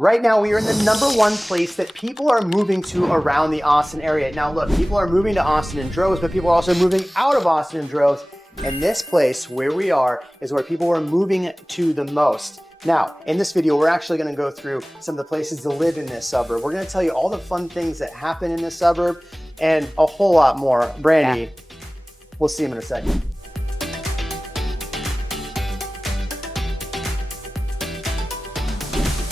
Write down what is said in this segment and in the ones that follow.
Right now, we are in the #1 place that people are moving to around the Austin area. Now look, people are moving to Austin in droves, but people are also moving out of Austin in droves. And this place where we are is where people are moving to the most. Now, in this video, we're actually gonna go through some of the places to live in this suburb. We're gonna tell you all the fun things that happen in this suburb and a whole lot more. Brandy, we'll see him in a second.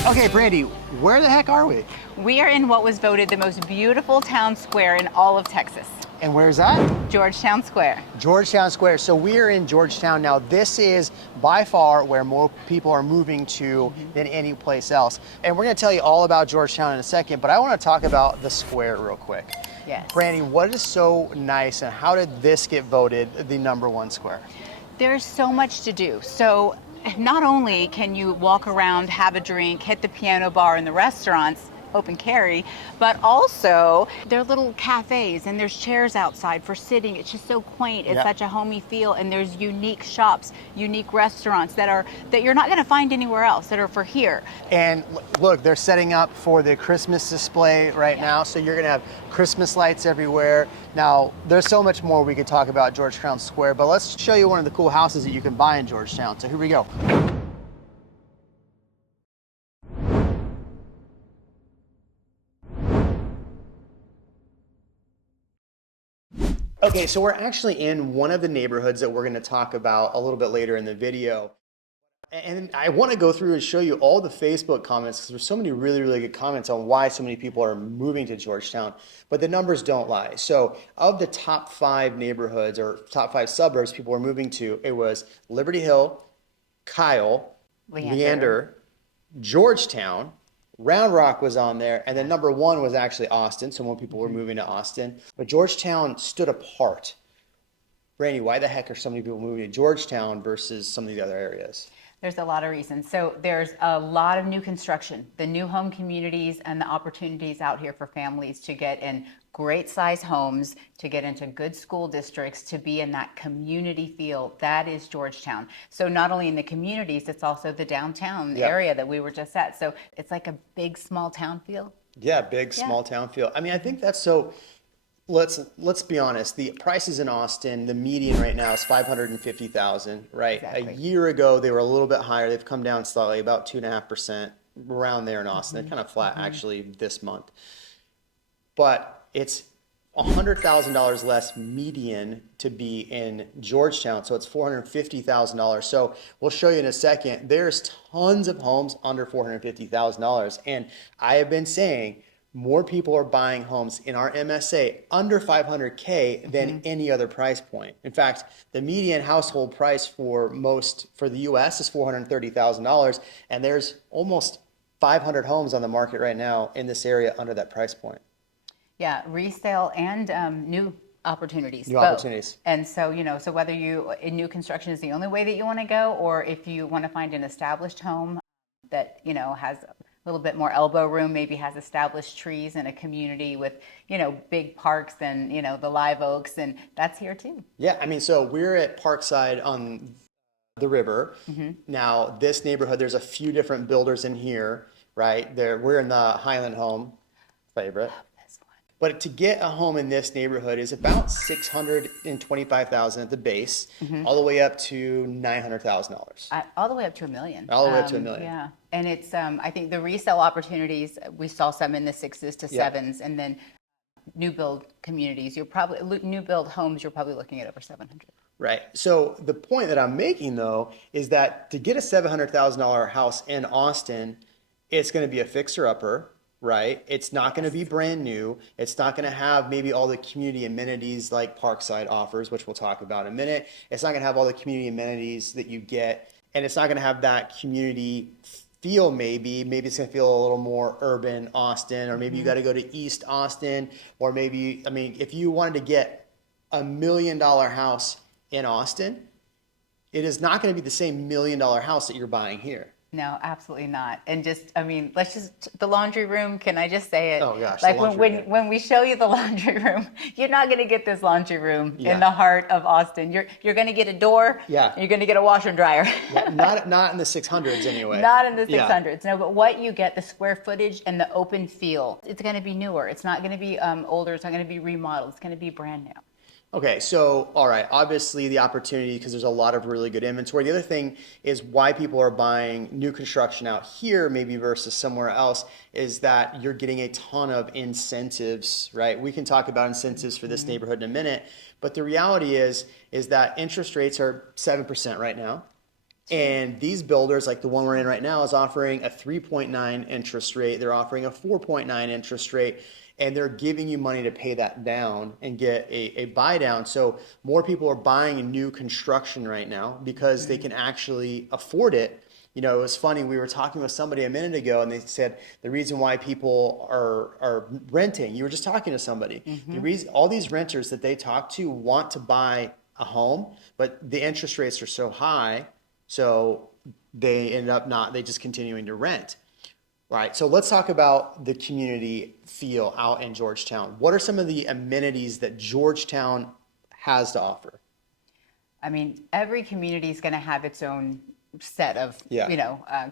Okay, Brandy, where the heck are we? We are in what was voted the most beautiful town square in all of Texas. And where's that? Georgetown Square. Georgetown Square. So we are in Georgetown now. This is by far where more people are moving to than any place else. And we're gonna tell you all about Georgetown in a second, but I wanna talk about the square real quick. Yes. Brandy, what is so nice and how did this get voted the #1 square? There's so much to do. So not only can you walk around, have a drink, hit the piano bar and the restaurants, open carry, but also there are little cafes and there's chairs outside for sitting. It's just so quaint. It's such a homey feel, and there's unique shops, unique restaurants that you're not going to find anywhere else that are for here. And look, they're setting up for the Christmas display right now, so you're gonna have Christmas lights everywhere. Now, there's so much more we could talk about Georgetown Square, but let's show you one of the cool houses that you can buy in Georgetown. So here we go. Okay, so we're actually in one of the neighborhoods that we're going to talk about a little bit later in the video. And I want to go through and show you all the Facebook comments because there's so many really, really good comments on why so many people are moving to Georgetown, but the numbers don't lie. So of the top 5 neighborhoods or top 5 suburbs people are moving to, it was Liberty Hill, Kyle, Leander, Georgetown, Round Rock was on there, and then #1 was actually Austin, so more people were moving to Austin. But Georgetown stood apart. Brandy, why the heck are so many people moving to Georgetown versus some of the other areas? There's a lot of reasons. So there's a lot of new construction, the new home communities and the opportunities out here for families to get in great size homes, to get into good school districts, to be in that community feel. That is Georgetown. So not only in the communities, it's also the downtown area that we were just at. So it's like a big small town feel. Yeah, big small town feel. I mean, I think that's so. Let's be honest. The prices in Austin, the median right now is $550,000, right? Exactly. A year ago, they were a little bit higher. They've come down slightly, about 2.5%, around there in Austin. They're kind of flat actually this month. But it's $100,000 less median to be in Georgetown, so it's $450,000. So we'll show you in a second. There's tons of homes under $450,000, and I have been saying more people are buying homes in our MSA under $500K than any other price point. In fact, the median household price for the US is $430,000, and there's almost 500 homes on the market right now in this area under that price point. Yeah, resale and new opportunities. New opportunities. And so, so whether in new construction is the only way that you want to go, or if you want to find an established home that, has a little bit more elbow room, maybe has established trees in a community with, big parks and, the live oaks, and that's here too. Yeah, I mean, so we're at Parkside on the river. Now, this neighborhood, there's a few different builders in here, right? We're in the Highland Home favorite. But to get a home in this neighborhood is about $625,000 at the base, all the way up to $900,000. All the way up to $1 million. All the way up to $1 million. Yeah, and it's I think the resale opportunities, we saw some in the 6s to 7s, and then new build communities, new build homes, you're probably looking at over 700. Right. So the point that I'm making though is that to get a $700,000 house in Austin, it's going to be a fixer-upper. Right? It's not going to be brand new. It's not going to have maybe all the community amenities like Parkside offers, which we'll talk about in a minute. It's not going to have all the community amenities that you get, and it's not going to have that community feel maybe. Maybe it's going to feel a little more urban Austin, or maybe you got to go to East Austin, or maybe, if you wanted to get $1 million house in Austin, it is not going to be the same $1 million house that you're buying here. No, absolutely not. And just, I mean, let's just, the laundry room, can I just say it? Oh gosh, the Like laundry room. when we show you the laundry room, you're not going to get this laundry room in Yeah. the heart of Austin. You're going to get a door, Yeah. and you're going to get a washer and dryer. Yeah. Not in the 600s anyway. Not in the Yeah. 600s. No, but what you get, the square footage and the open feel, it's going to be newer. It's not going to be older. It's not going to be remodeled. It's going to be brand new. Okay, so all right, obviously the opportunity because there's a lot of really good inventory. The other thing is why people are buying new construction out here maybe versus somewhere else is that you're getting a ton of incentives, right? We can talk about incentives for this neighborhood in a minute, but the reality is that interest rates are 7% right now. And these builders, like the one we're in right now, is offering a 3.9 interest rate. They're offering a 4.9 interest rate, and they're giving you money to pay that down and get a buy down. So more people are buying new construction right now because they can actually afford it. You know, it was funny. We were talking with somebody a minute ago, and they said the reason why people are renting. You were just talking to somebody. The reason all these renters that they talk to want to buy a home, but the interest rates are so high. So they end up they just continuing to rent. Right. So let's talk about the community feel out in Georgetown. What are some of the amenities that Georgetown has to offer? I mean, every community is going to have its own set of, Yeah.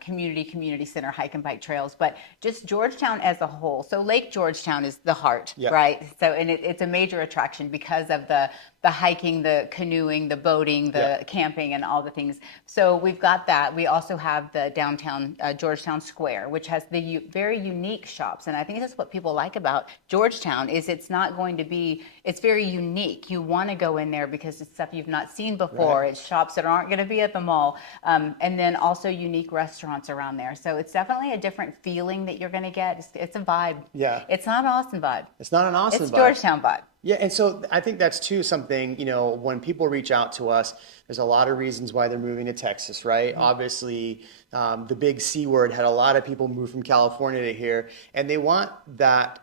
community center, hike and bike trails, but just Georgetown as a whole. So Lake Georgetown is the heart, Yeah. right? So, and it's a major attraction because of the hiking, the canoeing, the boating, the Yeah. camping, and all the things. So we've got that. We also have the downtown Georgetown Square, which has the very unique shops. And I think that's what people like about Georgetown is it's not going to be, it's very unique. You want to go in there because it's stuff you've not seen before. Right. It's shops that aren't going to be at the mall. And then also unique restaurants around there. So it's definitely a different feeling that you're going to get. It's a vibe. Yeah. It's not an Austin vibe. It's not an Austin It's vibe. Georgetown vibe. Yeah, and so I think that's too something, when people reach out to us, there's a lot of reasons why they're moving to Texas, right? Obviously, the big C word had a lot of people move from California to here, and they want that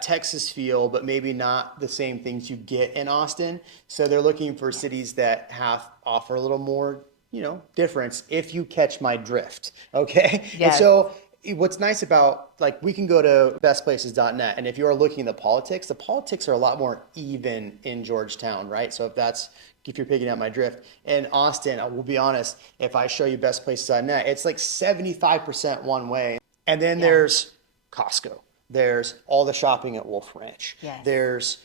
Texas feel, but maybe not the same things you get in Austin. So they're looking for cities that offer a little more, difference, if you catch my drift, okay? And Yes. so what's nice about, like, we can go to bestplaces.net, and if you are looking at the politics are a lot more even in Georgetown, right? So if you're picking out my drift. In Austin, I will be honest, if I show you bestplaces.net, it's like 75% one way. And then there's Costco. There's all the shopping at Wolf Ranch. Yes. There's,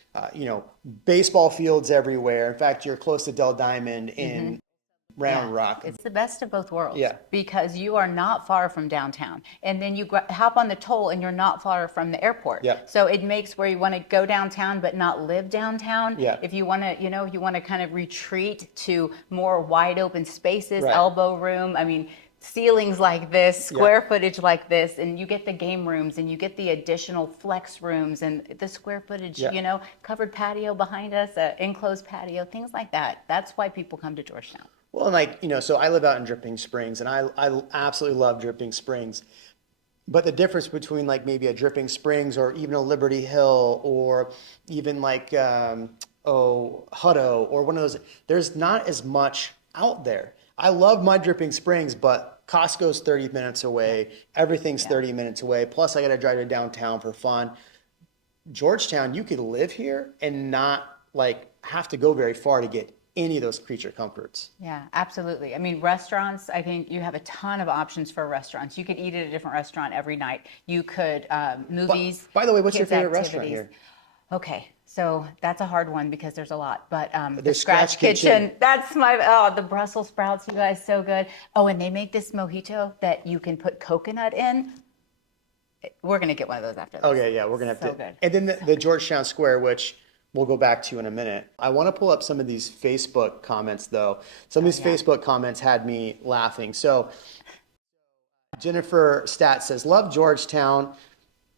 baseball fields everywhere. In fact, you're close to Dell Diamond in Round Rock. It's the best of both worlds. Yeah. Because you are not far from downtown. And then you hop on the toll and you're not far from the airport. Yeah. So it makes where you want to go downtown but not live downtown. Yeah. If you want to, you want to kind of retreat to more wide open spaces, Right. elbow room. I mean, ceilings like this, square footage like this, and you get the game rooms and you get the additional flex rooms and the square footage, covered patio behind us, enclosed patio, things like that. That's why people come to Georgetown. Well, and so I live out in Dripping Springs, and I absolutely love Dripping Springs. But the difference between like maybe a Dripping Springs or even a Liberty Hill or even like Hutto or one of those, there's not as much out there. I love my Dripping Springs, but Costco's 30 minutes away. Everything's 30 minutes away. Plus, I got to drive to downtown for fun. Georgetown, you could live here and not like have to go very far to get any of those creature comforts. Yeah, absolutely. I mean, restaurants, I think you have a ton of options for restaurants. You could eat at a different restaurant every night. You could, movies. By the way, what's your kids' favorite restaurant activities. here? Okay, so that's a hard one because there's a lot. But the There's Scratch Scratch Kitchen. Kitchen, that's the Brussels sprouts, you guys, so good. Oh, and they make this mojito that you can put coconut in. We're going to get one of those after this. Okay, yeah, we're going to have So to. good. And then the Georgetown Square, which we'll go back to in a minute. I want to pull up some of these Facebook comments, though. Some of these Facebook comments had me laughing. So Jennifer Stat says, love Georgetown.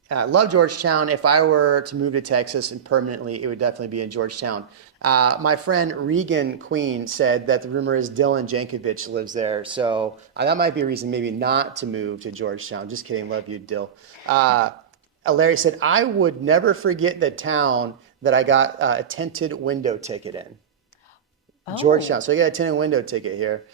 Love Georgetown. If I were to move to Texas and permanently, it would definitely be in Georgetown. My friend Regan Queen said that the rumor is Dylan Jankovic lives there. So that might be a reason maybe not to move to Georgetown. Just kidding. Love you, Dill. Larry said, I would never forget the town that I got a tinted window ticket in. Georgetown. Oh, So you got a tinted window ticket here.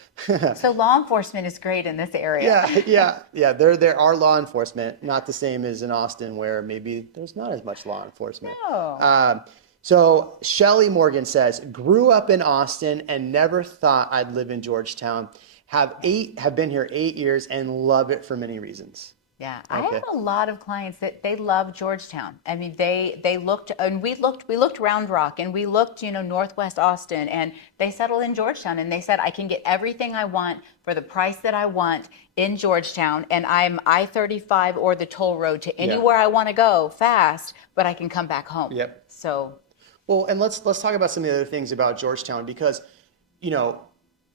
so law enforcement is great in this area. Yeah. There are law enforcement, not the same as in Austin, where maybe there's not as much law enforcement. No. Um, so Shelley Morgan says, grew up in Austin and never thought I'd live in Georgetown. Have been here 8 years and love it for many reasons. Yeah, I have Okay. a lot of clients that they love Georgetown. I mean, they looked and we looked Round Rock and we looked, Northwest Austin, and they settled in Georgetown and they said I can get everything I want for the price that I want in Georgetown, and I'm I-35 or the toll road to Yeah. anywhere I want to go fast, but I can come back home. Yep. So, Well, and let's talk about some of the other things about Georgetown because, you know,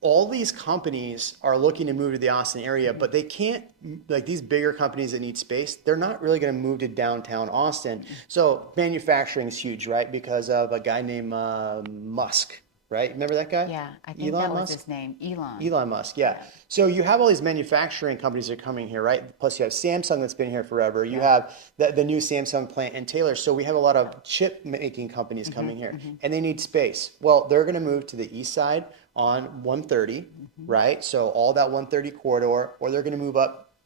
all these companies are looking to move to the Austin area, but they can't, like these bigger companies that need space, they're not really going to move to downtown Austin. So manufacturing is huge, right? Because of a guy named Musk, right? Remember that guy? yeah, I think Elon that was Musk? his name, Elon. Elon Musk, yeah. Yeah. So you have all these manufacturing companies that are coming here, right? Plus you have Samsung that's been here forever. You Yeah. have the new Samsung plant in Taylor. So we have a lot of chip making companies coming here and they need space. Well, they're going to move to the east side on 130, right? So all that 130 corridor, or they're going to move up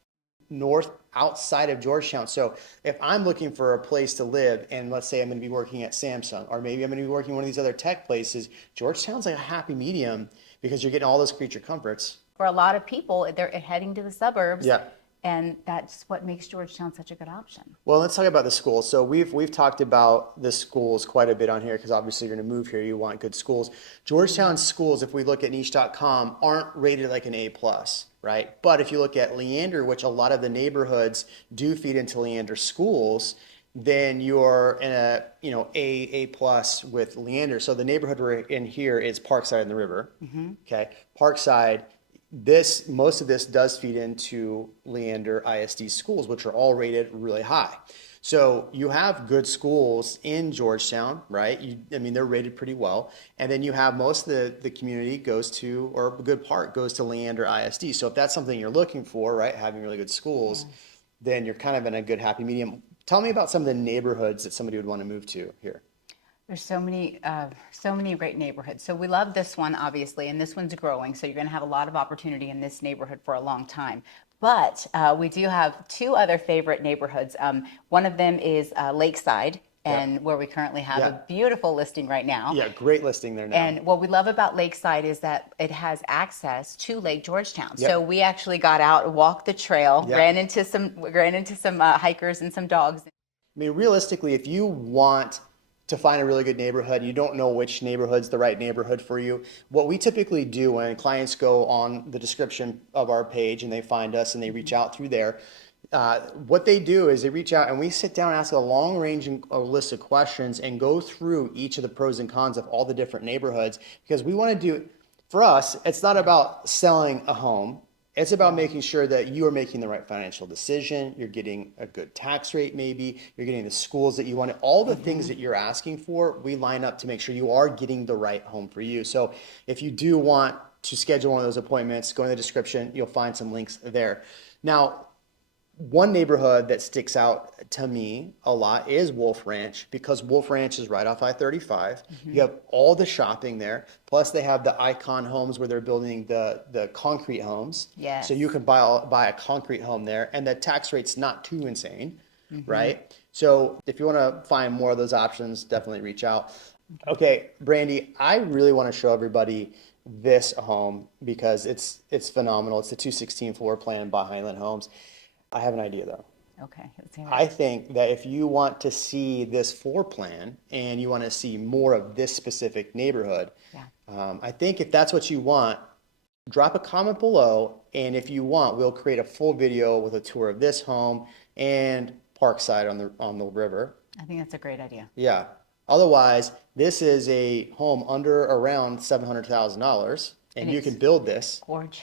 north outside of Georgetown. So if I'm looking for a place to live and let's say I'm going to be working at Samsung or maybe I'm going to be working one of these other tech places, Georgetown's like a happy medium because you're getting all those creature comforts. For a lot of people, they're heading to the suburbs. Yeah. And that's what makes Georgetown such a good option. Well, let's talk about the schools. So we've talked about the schools quite a bit on here because obviously you're going to move here, you want good schools. Georgetown schools, if we look at niche.com, aren't rated like an A plus, right? But if you look at Leander, which a lot of the neighborhoods do feed into Leander schools, then you're in a A plus with Leander. So the neighborhood we're in here is Parkside and the River. Okay, Parkside. Most of this does feed into Leander ISD schools, which are all rated really high. So you have good schools in Georgetown, right? They're rated pretty well. And then you have most of the community goes to, or a good part goes to Leander ISD. So if that's something you're looking for, right, having really good schools, then you're kind of in a good happy medium. Tell me about some of the neighborhoods that somebody would want to move to here. There's so many great neighborhoods. So we love this one, obviously, and this one's growing. So you're going to have a lot of opportunity in this neighborhood for a long time. But we do have two other favorite neighborhoods. One of them is Lakeside, and where we currently have a beautiful listing right now. Yeah, great listing there now. And what we love about Lakeside is that it has access to Lake Georgetown. Yep. So we actually got out, walked the trail, Yep. ran into some hikers and some dogs. I mean, realistically, if you want to find a really good neighborhood, you don't know which neighborhood's the right neighborhood for you. What we typically do when clients go on the description of our page and they find us and they reach out through there, what they do is they reach out and we sit down and ask a long range list of questions and go through each of the pros and cons of all the different neighborhoods because we want to do, for us, it's not about selling a home. It's about making sure that you are making the right financial decision. You're getting a good tax rate, maybe. You're getting the schools that you want. All the things that you're asking for, we line up to make sure you are getting the right home for you. So if you do want to schedule one of those appointments, go in the description. You'll find some links there. Now, one neighborhood that sticks out to me a lot is Wolf Ranch because Wolf Ranch is right off I-35. You have all the shopping there. Plus they have the Icon homes where they're building the concrete homes. Yes. So you can buy a concrete home there and the tax rate's not too insane, right? So if you want to find more of those options, definitely reach out. Okay, Brandy, I really want to show everybody this home because it's phenomenal. It's the 216 floor plan by Highland Homes. I have an idea though. Okay, let's hear it. I think that if you want to see this floor plan and you want to see more of this specific neighborhood, I think if that's what you want, drop a comment below. And if you want, we'll create a full video with a tour of this home and Parkside on the river. I think that's a great idea. Yeah. Otherwise, this is a home under around $700,000 and you can build this. Gorgeous.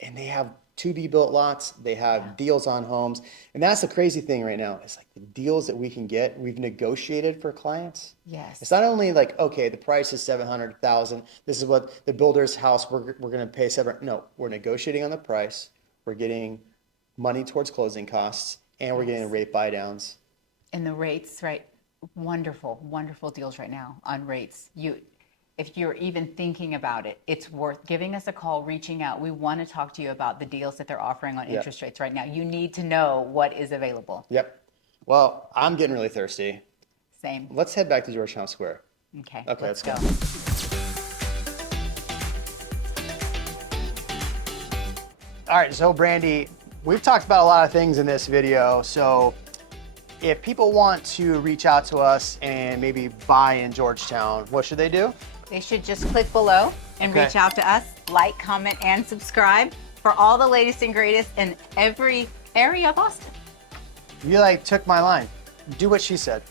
And they have to-be-built lots. They have deals on homes. And that's the crazy thing right now. It's like the deals that we can get, we've negotiated for clients. Yes. It's not only like, okay, the price is $700,000. This is what the builder's house, we're going to pay No, we're negotiating on the price. We're getting money towards closing costs, and we're getting rate buy downs. And the rates, right? Wonderful, wonderful deals right now on rates. if you're even thinking about it, it's worth giving us a call, reaching out. We want to talk to you about the deals that they're offering on interest rates right now. You need to know what is available. Yep. Well, I'm getting really thirsty. Same. Let's head back to Georgetown Square. Okay, Let's go. All right, so Brandy, we've talked about a lot of things in this video. So if people want to reach out to us and maybe buy in Georgetown, what should they do? They should just click below and reach out to us, like, comment, and subscribe for all the latest and greatest in every area of Austin. You like took my line. Do what she said.